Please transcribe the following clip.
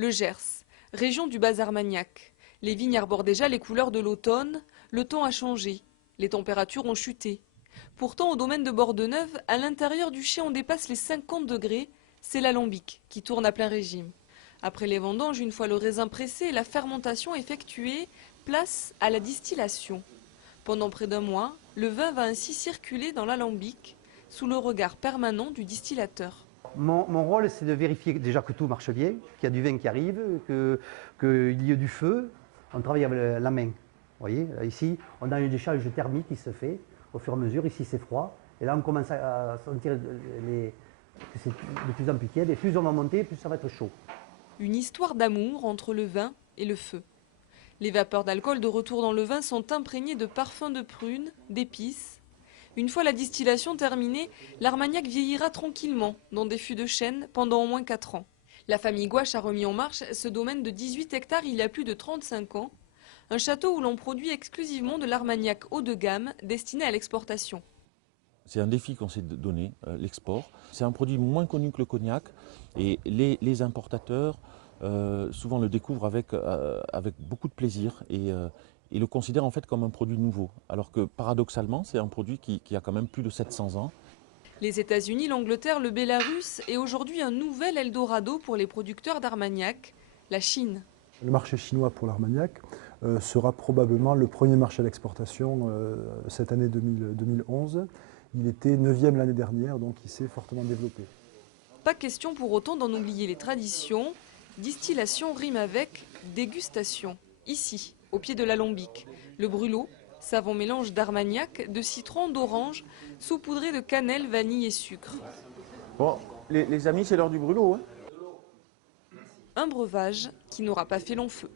Le Gers, région du Bas-Armagnac. Les vignes arborent déjà les couleurs de l'automne, le temps a changé, les températures ont chuté. Pourtant, au domaine de Bordeneuve, à l'intérieur du chai, on dépasse les 50 degrés, c'est l'alambic qui tourne à plein régime. Après les vendanges, une fois le raisin pressé et la fermentation effectuée, place à la distillation. Pendant près d'un mois, le vin va ainsi circuler dans l'alambic, sous le regard permanent du distillateur. Mon rôle, c'est de vérifier déjà que tout marche bien, qu'il y a du vin qui arrive, qu'il y ait du feu. On travaille avec la main. Vous voyez, ici, on a une décharge thermique qui se fait au fur et à mesure. Ici, c'est froid. Et là, on commence à sentir que c'est de plus en plus tiède. Et plus on va monter, plus ça va être chaud. Une histoire d'amour entre le vin et le feu. Les vapeurs d'alcool de retour dans le vin sont imprégnées de parfums de prune, d'épices. Une fois la distillation terminée, l'Armagnac vieillira tranquillement dans des fûts de chêne pendant au moins 4 ans. La famille Gouache a remis en marche ce domaine de 18 hectares il y a plus de 35 ans. Un château où l'on produit exclusivement de l'Armagnac haut de gamme destiné à l'exportation. C'est un défi qu'on s'est donné, l'export. C'est un produit moins connu que le cognac et les importateurs souvent le découvrent avec beaucoup de plaisir et le considèrent en fait comme un produit nouveau. Alors que paradoxalement, c'est un produit qui a quand même plus de 700 ans. Les États-Unis, l'Angleterre, le Bélarus et aujourd'hui un nouvel Eldorado pour les producteurs d'Armagnac, la Chine. Le marché chinois pour l'Armagnac sera probablement le premier marché à l'exportation cette année 2011. Il était 9e l'année dernière, donc il s'est fortement développé. Pas question pour autant d'en oublier les traditions. Distillation rime avec dégustation. Ici, au pied de l'alambic, le brûlot, savant mélange d'armagnac, de citron, d'orange, saupoudré de cannelle, vanille et sucre. Bon, les amis, c'est l'heure du brûlot, hein. Un breuvage qui n'aura pas fait long feu.